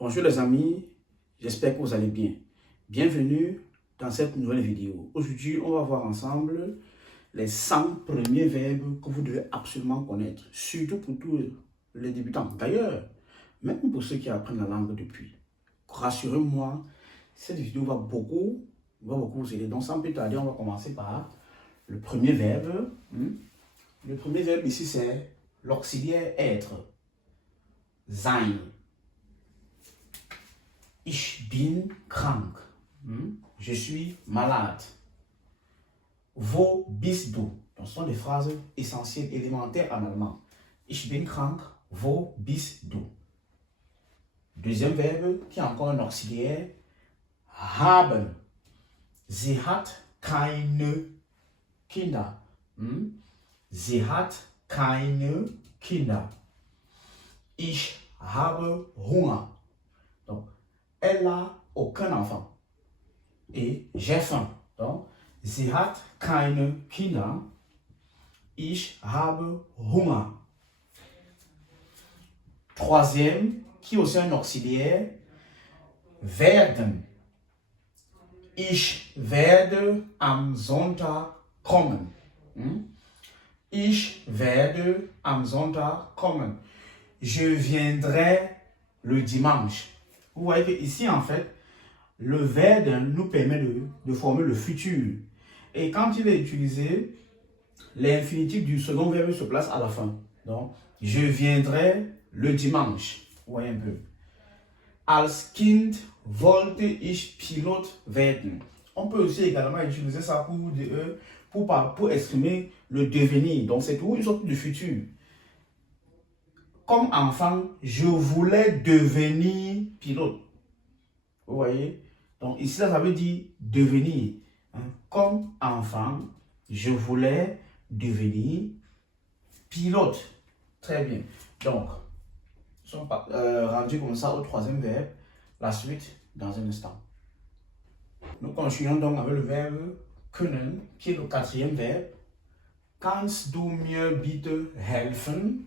Bonjour les amis, j'espère que vous allez bien. Bienvenue dans cette nouvelle vidéo. Aujourd'hui, on va voir ensemble les 100 premiers verbes que vous devez absolument connaître, surtout pour tous les débutants. D'ailleurs, même pour ceux qui apprennent la langue depuis. Rassurez-moi, cette vidéo va beaucoup vous aider. Donc sans plus tarder, on va commencer par le premier verbe. Le premier verbe ici, c'est l'auxiliaire être. Sein. Ich bin krank. Je suis malade. Wo bist du? Donc, ce sont des phrases essentielles, élémentaires en allemand. Ich bin krank. Wo bist du? Deuxième verbe, qui est encore un auxiliaire. Haben. Sie hat keine Kinder. Sie hat keine Kinder. Ich habe Hunger. Donc, elle n'a aucun enfant. Et j'ai faim. Donc, sie hat keine Kinder. Ich habe Hunger. Troisième, qui est aussi un auxiliaire, werden. Ich werde am Sonntag kommen. Ich werde am Sonntag kommen. Je viendrai le dimanche. Vous voyez que ici, en fait, le verbe nous permet de former le futur. Et quand il est utilisé, l'infinitif du second verbe se place à la fin. Donc, je viendrai le dimanche. Vous voyez un peu. Als Kind wollte ich Pilot werden. On peut aussi également utiliser ça pour exprimer le devenir. Donc, c'est toujours une sorte de futur. Comme enfant, je voulais devenir pilote. Vous voyez? Donc ici, ça veut dire devenir. Comme enfant, je voulais devenir pilote. Très bien. Donc, nous sommes rendus comme ça au troisième verbe. La suite dans un instant. Nous continuons donc avec le verbe können, qui est le quatrième verbe. Kannst du mir bitte helfen?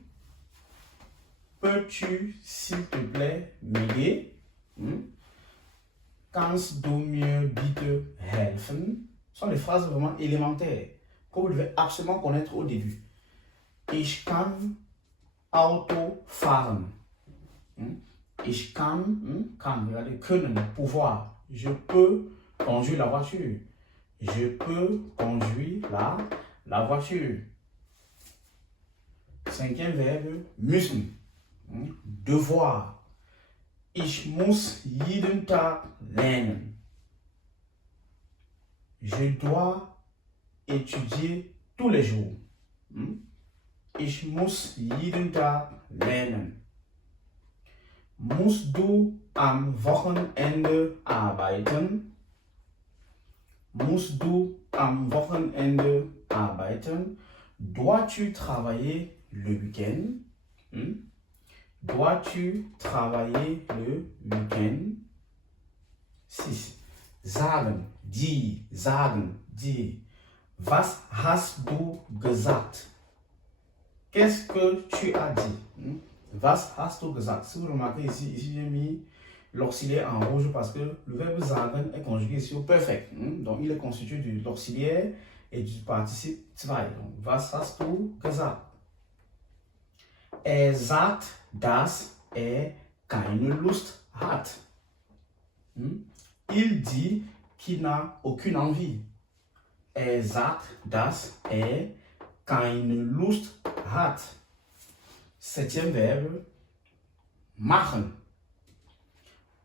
Peux-tu, s'il te plaît, m'aider? Kannst du mir bitte helfen? Ce sont des phrases vraiment élémentaires que vous devez absolument connaître au début. Ich kann Auto fahren. Ich kann, regardez, können, pouvoir. Je peux conduire la voiture. Je peux conduire la voiture. Cinquième verbe, müssen. Devoir. Ich muss jeden Tag lernen. Je dois étudier tous les jours. Ich muss jeden Tag lernen. Musst du am Wochenende arbeiten? Musst du am Wochenende arbeiten? Dois-tu travailler le week-end? Dois-tu travailler le week-end? 6. Sagen, die, sagen, die. Was hast du gesagt? Qu'est-ce que tu as dit? Was hast du gesagt? Si vous remarquez ici j'ai mis l'auxiliaire en rouge parce que le verbe sagen est conjugué ici au perfect. Donc il est constitué de l'auxiliaire et du participe zwei. Donc, was hast du gesagt? Er sagt, dass er keine Lust hat. Il dit qu'il n'a aucune envie. Er sagt, dass er keine Lust hat. Septième verbe, machen.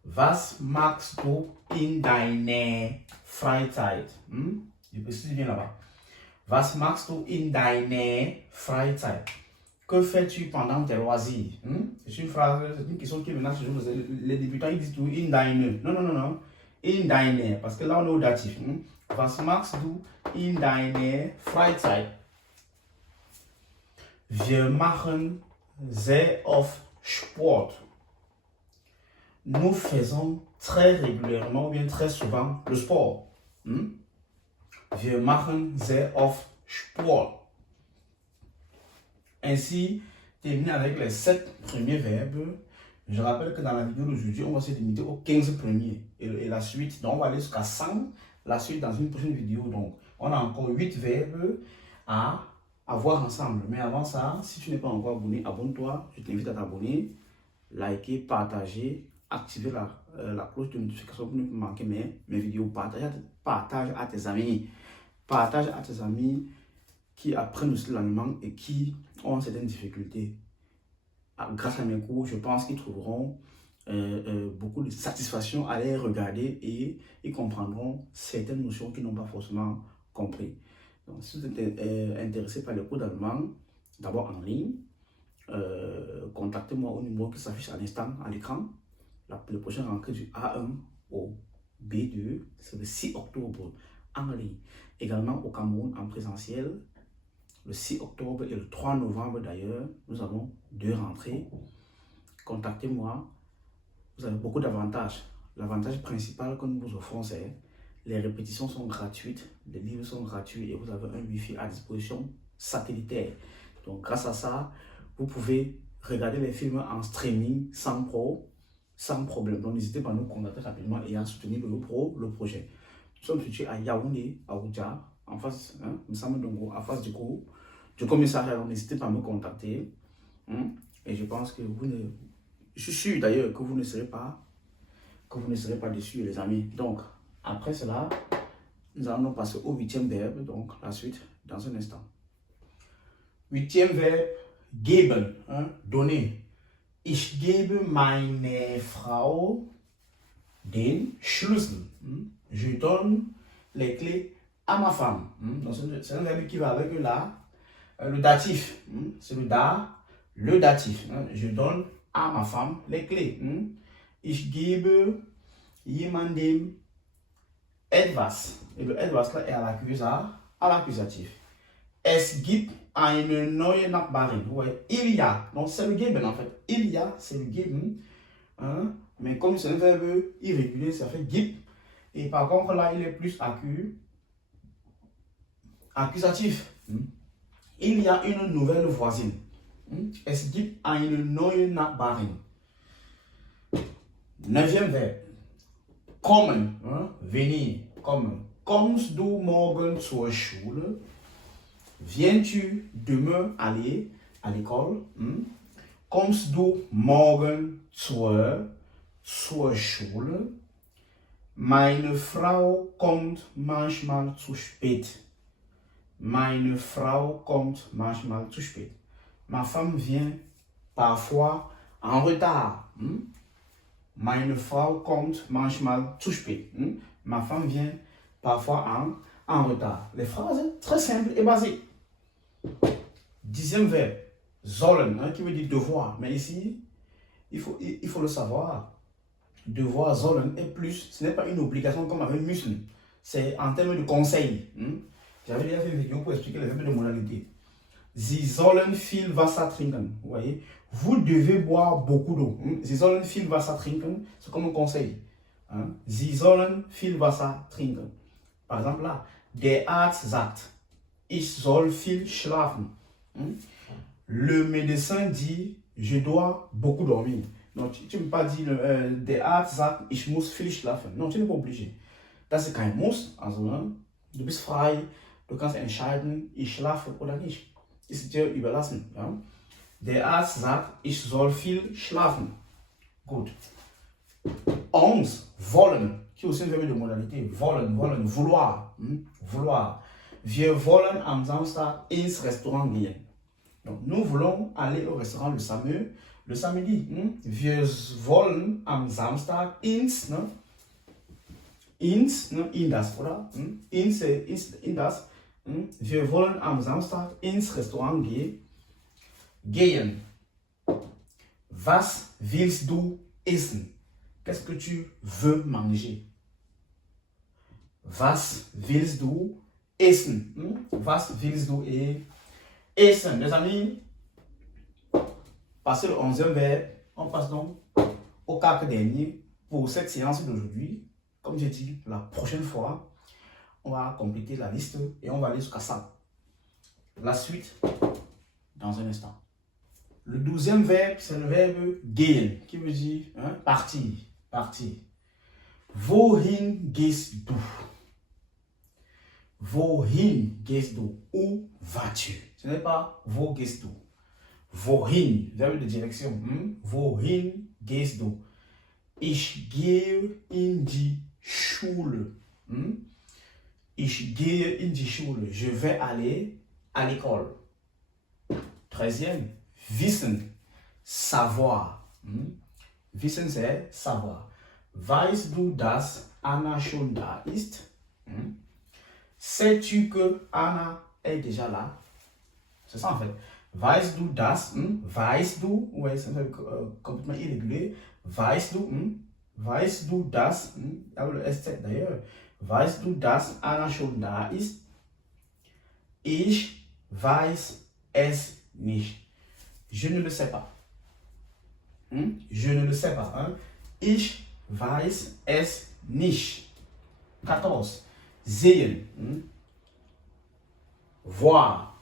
Was machst du in deiner Freizeit? Je précise bien là-bas. Was machst du in deiner Freizeit? Que fais-tu pendant tes loisirs? C'est une phrase, c'est une question qui est maintenant sur les débutants, ils disent tout in deine. Non. In deine, parce que là on est au datif. Was machst du in deiner Freizeit? Wir machen sehr oft Sport. Nous faisons très régulièrement ou bien très souvent le sport. Wir machen sehr oft Sport. Ainsi, terminer avec les 7 premiers verbes Je rappelle que dans la vidéo d'aujourd'hui, on va se limiter aux 15 premiers et la suite. Donc, on va aller jusqu'à 100, la suite dans une prochaine vidéo. Donc, on a encore 8 verbes à voir ensemble. Mais avant ça, si tu n'es pas encore abonné, abonne-toi. Je t'invite à t'abonner, liker, partager, activer la cloche de notification pour ne pas manquer mes vidéos. Partage à tes amis. Partage à tes amis qui apprennent aussi l'allemand et qui ont certaines difficultés. Grâce à mes cours, je pense qu'ils trouveront beaucoup de satisfaction à les regarder et ils comprendront certaines notions qu'ils n'ont pas forcément compris. Donc, si vous êtes intéressé par les cours d'allemand, d'abord en ligne, contactez-moi au numéro qui s'affiche à l'instant à l'écran. Le prochain rentrée du A1 au B2, c'est le 6 octobre en ligne. Également au Cameroun en présentiel. Le 6 octobre et le 3 novembre d'ailleurs, nous avons 2 rentrées. Contactez-moi, vous avez beaucoup d'avantages. L'avantage principal que nous vous offrons, c'est les répétitions sont gratuites, les livres sont gratuits et vous avez un Wi-Fi à disposition satellitaire. Donc grâce à ça, vous pouvez regarder les films en streaming sans problème. Donc n'hésitez pas à nous contacter rapidement et à soutenir le projet. Nous sommes situés à Yaoundé, à Oudja, en face, en face du commissariat. Alors n'hésitez pas à me contacter. Et je pense que je suis sûr d'ailleurs que vous ne serez pas déçus, les amis. Donc, après cela, nous allons passer au 8e verbe, donc la suite dans un instant. 8e verbe, geben, donner. Ich gebe meine Frau den Schlüssel. Je donne les clés à ma femme. Donc, c'est un verbe qui va avec le datif. C'est le datif. Je donne à ma femme les clés. Ich gebe jemandem etwas. Et le etwas là est à l'accusatif. Es gibt eine neue Nachbarin. Ouais, il y a. Donc c'est le geben en fait. Il y a, c'est le geben. Mais comme c'est un verbe irrégulier, ça fait gibt. Et par contre là, il est plus accusatif. Il y a une nouvelle voisine. Es gibt eine neue Nachbarin. 9e verbe. Kommen, venir, kommen. Kommst du morgen zur Schule? Viens-tu demain aller à l'école? Kommst du morgen zur Schule? Meine Frau kommt manchmal zu spät. Meine Frau kommt manchmal zu spät. Ma femme vient parfois en retard. Meine Frau kommt manchmal zu spät. Ma femme vient parfois en retard. Les phrases très simples et basiques. 10e verbe, sollen, qui veut dire devoir. Mais ici, il faut le savoir. Devoir, sollen est plus, ce n'est pas une obligation comme avec müssen. C'est en termes de conseil. J'avais déjà fait une vidéo pour expliquer les verbes de modalité. Sie sollen viel Wasser trinken. Vous voyez, vous devez boire beaucoup d'eau. Sie sollen viel Wasser trinken, c'est comme un conseil. Sie sollen viel Wasser trinken. Par exemple là, der Arzt sagt, ich soll viel schlafen. Le médecin dit, je dois beaucoup dormir. Donc tu ne peux pas dire, der Arzt sagt, ich muss viel schlafen. Non, tu n'es pas obligé. Das ist kein Muss. Also, du bist frei, du kannst entscheiden, ich schlafe oder nicht. Ist dir überlassen. Ja? Der Arzt sagt, ich soll viel schlafen. Gut. 11, wollen, qui est aussi un verbe de modalité. Wollen, vouloir. Vouloir. Wir wollen am Samstag ins Restaurant gehen. Donc, nous voulons aller au restaurant le samedi. Wir wollen am Samstag in das, oder? In das. Wir wollen am Samstag ins Restaurant gehen. Was willst du essen? Qu'est-ce que tu veux manger? Was willst du essen? Was willst du essen? Les amis, passé le 11e verbe, on passe donc au 4 dernier pour cette séance d'aujourd'hui. Comme j'ai dit, la prochaine fois, on va compléter la liste et on va aller jusqu'à ça. La suite dans un instant. Le 12e verbe, c'est le verbe gehen, qui veut dire partir, partir. Wohin gehst du? Wohin gehst du? Où vas-tu? Ce n'est pas wo gehst du. Wohin, verbe de direction. Wohin gehst du? Ich gehe in die Schule. Ich gehe in die Schule. Je vais aller à l'école. 13e, wissen, savoir. Wissen, c'est savoir. Weißt du, dass Anna schon da ist? Sais-tu que Anna est déjà là? C'est ça en fait. Weißt du das? Weißt du? Ouais, c'est complètement irrégulier. Weißt du das? Ah, le ST d'ailleurs. Weißt du, dass Anna schon da ist? Ich weiß es nicht. Je ne le sais pas. Je ne le sais pas. Ich weiß es nicht. 14. Sehen. Voir.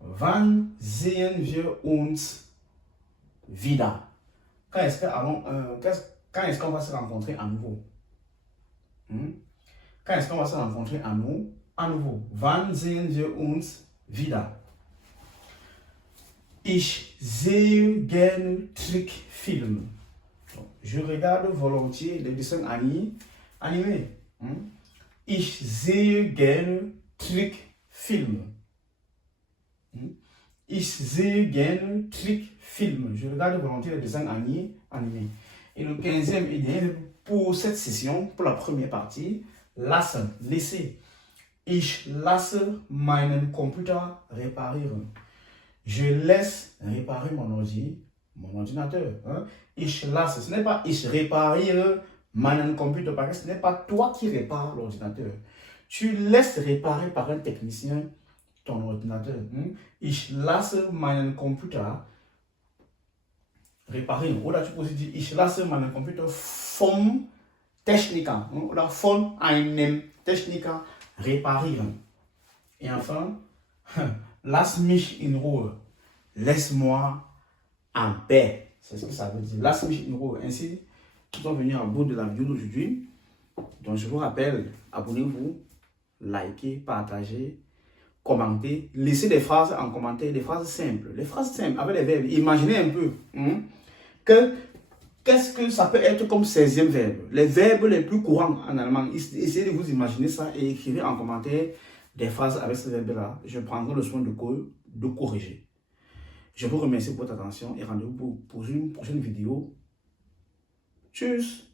Wann sehen wir uns wieder? Quand est-ce qu'on va se rencontrer à nouveau? Quand est-ce qu'on va se rencontrer à nouveau? Wann sehen wir uns wieder? Ich sehe gerne Trickfilme. Je regarde volontiers les dessins animés. Ich sehe gerne Trickfilme. Ich sehe gerne Trickfilme. Je regarde volontiers les dessins animés. Et le 15e et dernier pour cette session, pour la première partie, lassen, laisser. Ich lasse meinen Computer reparieren. Je laisse réparer mon ordinateur. Ich lasse, ce n'est pas ich repariere meinen Computer, parce que ce n'est pas toi qui répares l'ordinateur. Tu laisses réparer par un technicien ton ordinateur. Ich lasse meinen Computer reparieren. Oder tu peux aussi dire ich lasse meinen Computer vom Techniker oder von einem Techniker reparieren. Et enfin, lass mich in Ruhe. Laisse-moi en paix. C'est ce que ça veut dire. Lass mich in Ruhe. Ainsi, nous sommes venus au bout de la vidéo d'aujourd'hui. Donc, je vous rappelle, abonnez-vous, likez, partagez, commentez. Laissez des phrases en commentaire, des phrases simples. Les phrases simples avec les verbes. Imaginez un peu qu'est-ce que ça peut être comme 16e verbe. Les verbes les plus courants en allemand. Essayez de vous imaginer ça et écrivez en commentaire des phrases avec ce verbe-là. Je prendrai le soin de corriger. Je vous remercie pour votre attention et rendez-vous pour une prochaine vidéo. Tchuss!